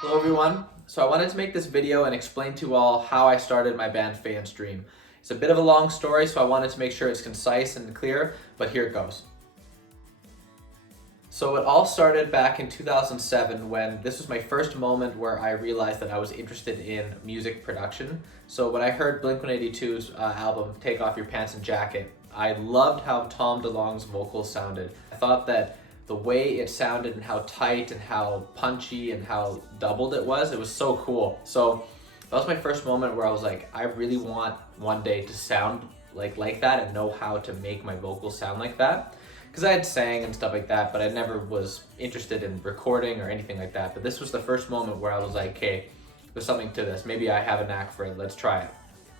Hello everyone. So I wanted to make this video and explain to you all how I started my band Fayence. It's a bit of a long story, so I wanted to make sure it's concise and clear, but here it goes. So it all started back in 2007 when this was my first moment where I realized that I was interested in music production. So when I heard Blink-182's album, Take Off Your Pants and Jacket, I loved how Tom DeLonge's vocals sounded. I thought that the way it sounded and how tight and how punchy and how doubled it was so cool. So that was my first moment where I was like, I really want one day to sound like that and know how to make my vocals sound like that. Because I had sang and stuff like that, but I never was interested in recording or anything like that. But this was the first moment where I was like, hey, there's something to this. Maybe I have a knack for it. Let's try it.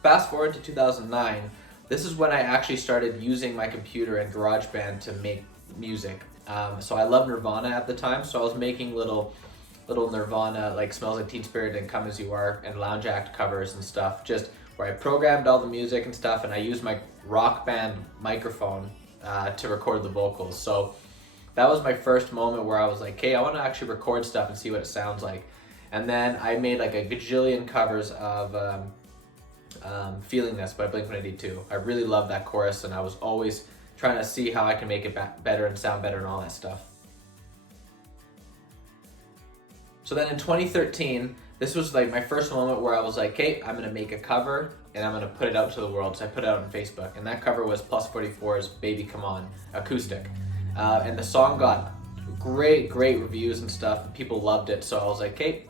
Fast forward to 2009. This is when I actually started using my computer and GarageBand to make music. So I loved Nirvana at the time, so I was making little Nirvana, like Smells Like Teen Spirit and Come As You Are and Lounge Act covers and stuff, just where I programmed all the music and stuff, and I used my Rock Band microphone to record the vocals. So that was my first moment where I was like, hey, I want to actually record stuff and see what it sounds like. And then I made like a gajillion covers of Feeling This by Blink-182. I really loved that chorus, and I was always trying to see how I can make it better and sound better and all that stuff. So then in 2013, this was like my first moment where I was like, hey, I'm gonna make a cover and I'm gonna put it out to the world. So I put it out on Facebook, and that cover was Plus 44's Baby Come On, acoustic. And the song got great reviews and stuff. People loved it. So I was like, hey,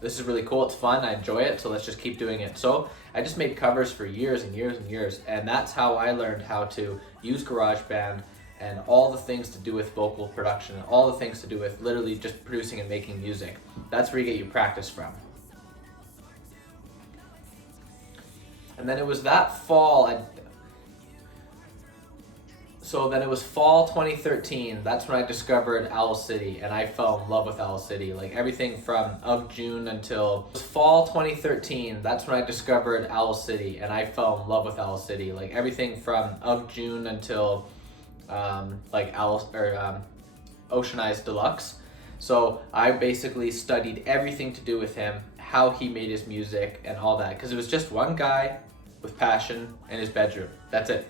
this is really cool, it's fun, I enjoy it, so let's just keep doing it. So I just made covers for years and years and years, and that's how I learned how to use GarageBand and all the things to do with vocal production and all the things to do with literally just producing and making music. That's where you get your practice from. And then it was that fall, so then it was fall 2013, that's when I discovered Owl City, and I fell in love with Owl City. Like everything from Of June until, it was fall 2013, that's when I discovered Owl City, and I fell in love with Owl City. Like everything from Of June until Oceanized Deluxe. So I basically studied everything to do with him, how he made his music and all that, because it was just one guy with passion in his bedroom. That's it.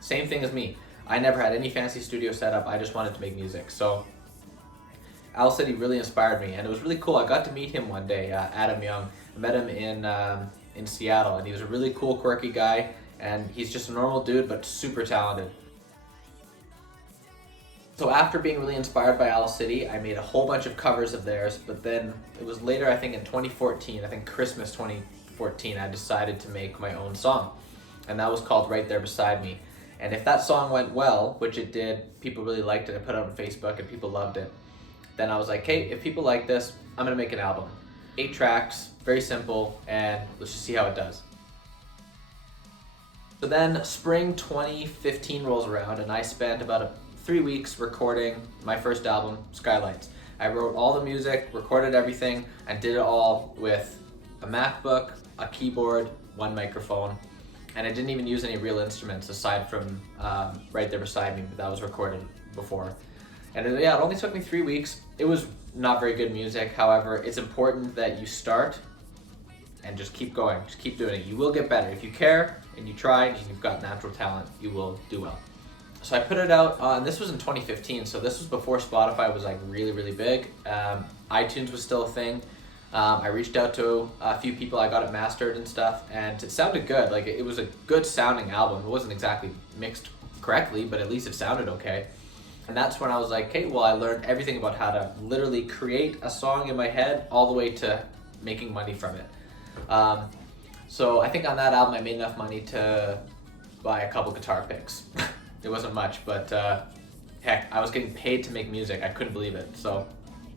Same thing as me. I never had any fancy studio setup. I just wanted to make music. So Owl City really inspired me, and it was really cool. I got to meet him one day, Adam Young. I met him in Seattle, and he was a really cool, quirky guy, and he's just a normal dude, but super talented. So after being really inspired by Owl City, I made a whole bunch of covers of theirs, but then it was later, I think in 2014, I think Christmas 2014, I decided to make my own song, and that was called Right There Beside Me. And if that song went well, which it did, people really liked it, I put it on Facebook and people loved it, then I was like, hey, if people like this, I'm gonna make an album. 8 tracks, very simple, and let's just see how it does. So then spring 2015 rolls around, and I spent about 3 weeks recording my first album, Skylights. I wrote all the music, recorded everything, and did it all with a MacBook, a keyboard, one microphone, and I didn't even use any real instruments aside from Right There Beside Me, but that was recorded before. And it only took me 3 weeks. It was not very good music. However, it's important that you start and just keep going, just keep doing it. You will get better. If you care and you try and you've got natural talent, you will do well. So I put it out, and this was in 2015, so this was before Spotify was like really big. iTunes was still a thing. I reached out to a few people, I got it mastered and stuff, and it sounded good. Like it was a good sounding album. It wasn't exactly mixed correctly, but at least it sounded okay. And that's when I was like, hey, well, I learned everything about how to literally create a song in my head all the way to making money from it. So I think on that album I made enough money to buy a couple guitar picks. It wasn't much, but heck, I was getting paid to make music. I couldn't believe it. So,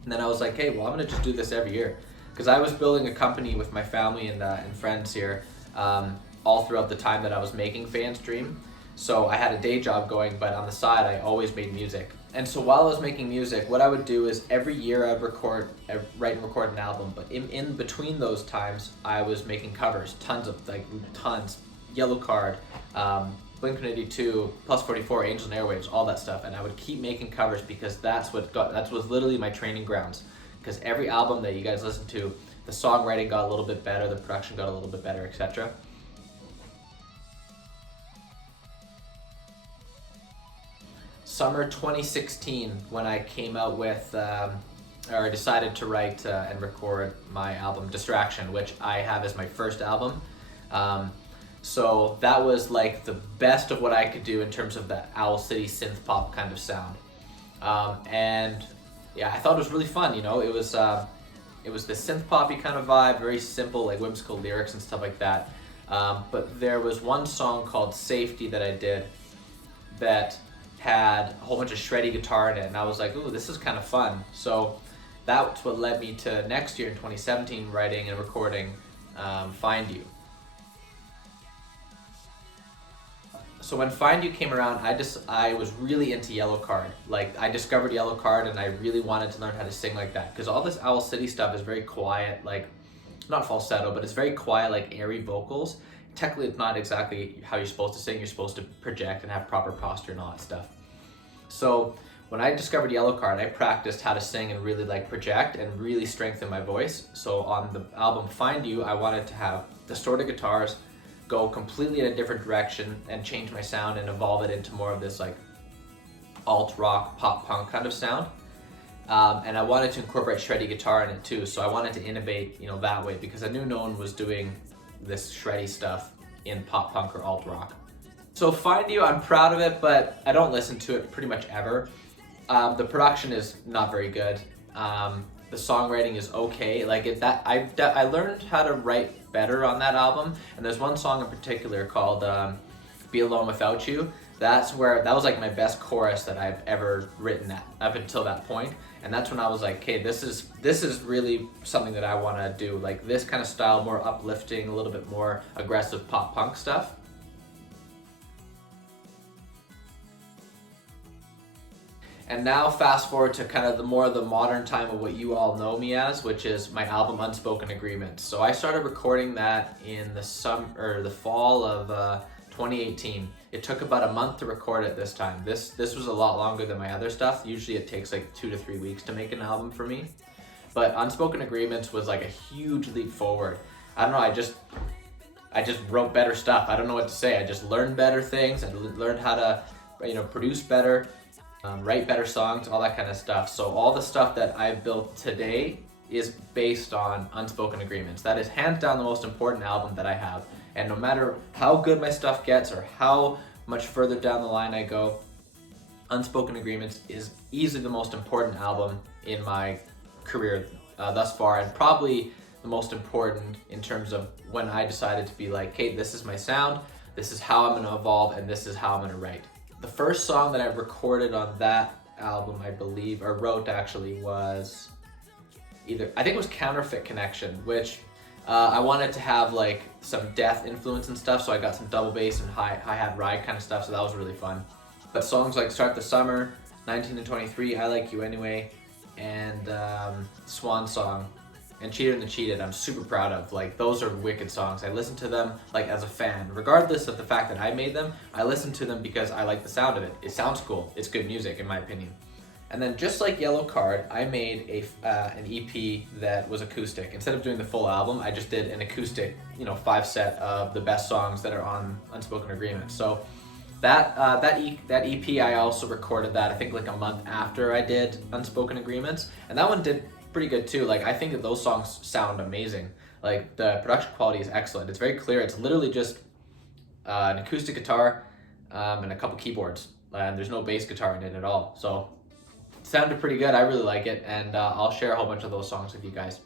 and then I was like, hey, well, I'm gonna just do this every year. Because I was building a company with my family and friends here all throughout the time that I was making Fayence. So I had a day job going, but on the side, I always made music. And so while I was making music, what I would do is every year I'd write and record an album. But in between those times, I was making covers, tons. Yellow Card, Blink-182, Plus 44, Angels and Airwaves, all that stuff. And I would keep making covers because that was literally my training grounds. because every album that you guys listen to, the songwriting got a little bit better, the production got a little bit better, etc. Summer 2016, when I came out with, or decided to write and record my album Distraction, which I have as my first album. So that was like the best of what I could do in terms of the Owl City synth pop kind of sound. And yeah, I thought it was really fun, you know. It was the synth poppy kind of vibe, very simple, like whimsical lyrics and stuff like that. But there was one song called Safety that I did that had a whole bunch of shreddy guitar in it, and I was like, ooh, this is kind of fun. So that's what led me to next year in 2017 writing and recording Find You. So when Find You came around, I was really into Yellowcard. Like, I discovered Yellowcard and I really wanted to learn how to sing like that, because all this Owl City stuff is very quiet, like not falsetto, but it's very quiet, like airy vocals. Technically it's not exactly how you're supposed to sing. You're supposed to project and have proper posture and all that stuff. So when I discovered Yellowcard, I practiced how to sing and really like project and really strengthen my voice. So on the album Find You, I wanted to have distorted guitars, go completely in a different direction and change my sound and evolve it into more of this like alt rock, pop punk kind of sound. And I wanted to incorporate shreddy guitar in it too. So I wanted to innovate, you know, that way, because I knew no one was doing this shreddy stuff in pop punk or alt rock. So Find You, I'm proud of it, but I don't listen to it pretty much ever. The production is not very good. The songwriting is okay. Like I learned how to write better on that album, and there's one song in particular called Be Alone Without You. That was like my best chorus that I've ever written up until that point. And that's when I was like, okay, this is really something that I want to do, like this kind of style, more uplifting, a little bit more aggressive pop punk stuff. And now fast forward to kind of the modern time of what you all know me as, which is my album Unspoken Agreements. So I started recording that in the fall of 2018. It took about a month to record it this time. This was a lot longer than my other stuff. Usually it takes like 2 to 3 weeks to make an album for me. But Unspoken Agreements was like a huge leap forward. I don't know, I just wrote better stuff. I don't know what to say. I just learned better things. I learned how to, you know, produce better, write better songs, all that kind of stuff. So all the stuff that I've built today is based on Unspoken Agreements. That is hands down the most important album that I have. And no matter how good my stuff gets or how much further down the line I go, Unspoken Agreements is easily the most important album in my career thus far, and probably the most important in terms of when I decided to be like, hey, this is my sound, this is how I'm going to evolve, and this is how I'm going to write. The first song that I recorded on that album, I believe, or wrote actually, was I think it was Counterfeit Connection, which I wanted to have like some death influence and stuff, so I got some double bass and hi-hat ride kind of stuff, so that was really fun. But songs like Start the Summer, 19 and 23, I Like You Anyway, and Swan Song, and Cheated and the Cheated, I'm super proud of. Like, those are wicked songs. I listen to them like as a fan. Regardless of the fact that I made them, I listen to them because I like the sound of it. It sounds cool. It's good music in my opinion. And then just like Yellowcard, I made an EP that was acoustic. Instead of doing the full album, I just did an acoustic, 5-set of the best songs that are on Unspoken Agreement. So that EP, I also recorded that, I think like a month after I did Unspoken Agreements. And that one did pretty good too. Like, I think that those songs sound amazing. Like, the production quality is excellent. It's very clear. It's literally just an acoustic guitar and a couple keyboards. And there's no bass guitar in it at all. So it sounded pretty good. I really like it. And I'll share a whole bunch of those songs with you guys.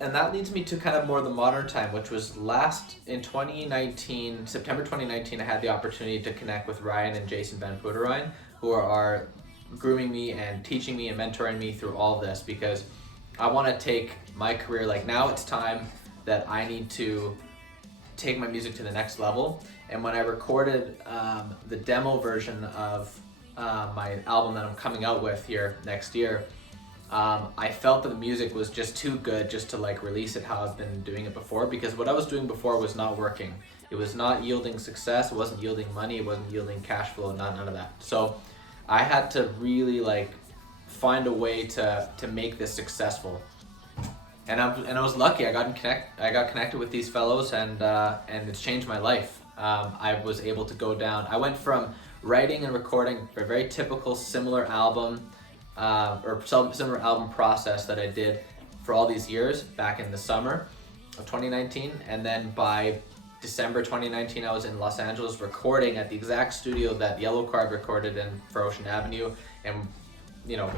And that leads me to kind of more the modern time, which was in 2019, September 2019, I had the opportunity to connect with Ryan and Jason Van Poederijn, who are grooming me and teaching me and mentoring me through all of this, because I want to take my career, like, now it's time that I need to take my music to the next level. And when I recorded the demo version of my album that I'm coming out with here next year, I felt that the music was just too good just to like release it how I've been doing it before, because what I was doing before was not working. It was not yielding success, it wasn't yielding money, it wasn't yielding cash flow, none of that. So I had to really like find a way to make this successful. And I was lucky. I got connected with these fellows, and it's changed my life. I was able to go down. I went from writing and recording for a very typical similar album, similar album process that I did for all these years back in the summer of 2019, and then by December 2019, I was in Los Angeles recording at the exact studio that Yellow Card recorded in for Ocean Avenue, and you know,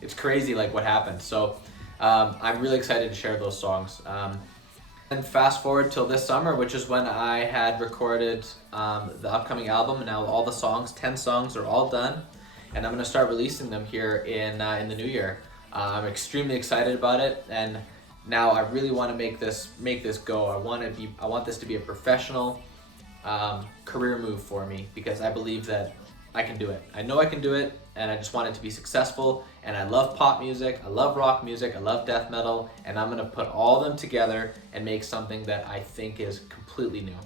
it's crazy like what happened. So I'm really excited to share those songs. And fast forward till this summer, which is when I had recorded the upcoming album, and now all the songs, 10 songs, are all done, and I'm gonna start releasing them here in the new year. I'm extremely excited about it, and now I really want to make this go. I want this to be a professional career move for me, because I believe that I can do it. I know I can do it, and I just want it to be successful. And I love pop music, I love rock music, I love death metal, and I'm gonna put all of them together and make something that I think is completely new.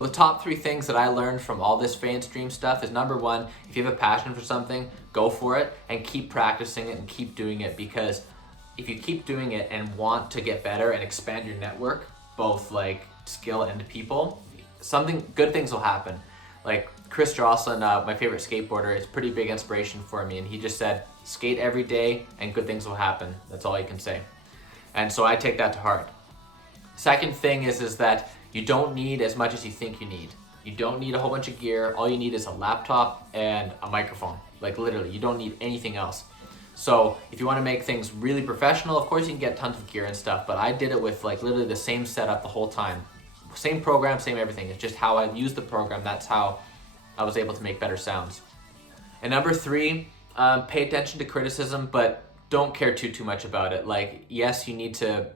The top 3 things that I learned from all this Fayence Dream stuff is, number 1, if you have a passion for something, go for it and keep practicing it and keep doing it, because if you keep doing it and want to get better and expand your network, both like skill and people, good things will happen. Like Chris Jocelyn, my favorite skateboarder, is pretty big inspiration for me, and he just said, skate every day and good things will happen. That's all you can say. And so I take that to heart. Second thing is that you don't need as much as you think you need. You don't need a whole bunch of gear. All you need is a laptop and a microphone. Like literally, you don't need anything else. So if you want to make things really professional, of course you can get tons of gear and stuff, but I did it with like literally the same setup the whole time. Same program, same everything. It's just how I use the program. That's how I was able to make better sounds. And number 3, pay attention to criticism, but don't care too much about it. Like, yes, you need to,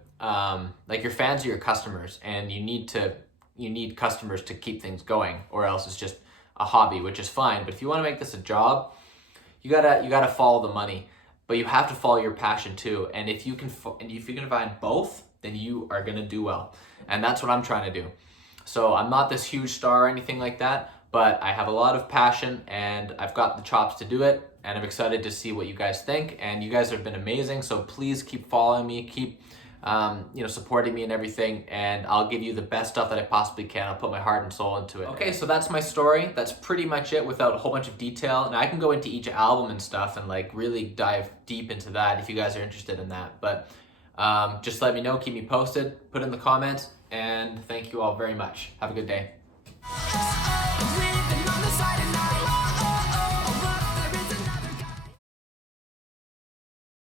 like, your fans are your customers, and you need customers to keep things going, or else it's just a hobby, which is fine. But if you want to make this a job, you gotta follow the money, but you have to follow your passion too. And if you can find both, then you are gonna do well. And that's what I'm trying to do. So I'm not this huge star or anything like that, but I have a lot of passion and I've got the chops to do it, and I'm excited to see what you guys think. And you guys have been amazing, so please keep following me, keep supporting me and everything, and I'll give you the best stuff that I possibly can. I'll put my heart and soul into it. Okay, so that's my story. That's pretty much it without a whole bunch of detail. And I can go into each album and stuff and like really dive deep into that if you guys are interested in that. But just let me know, keep me posted, put in the comments, and thank you all very much. Have a good day.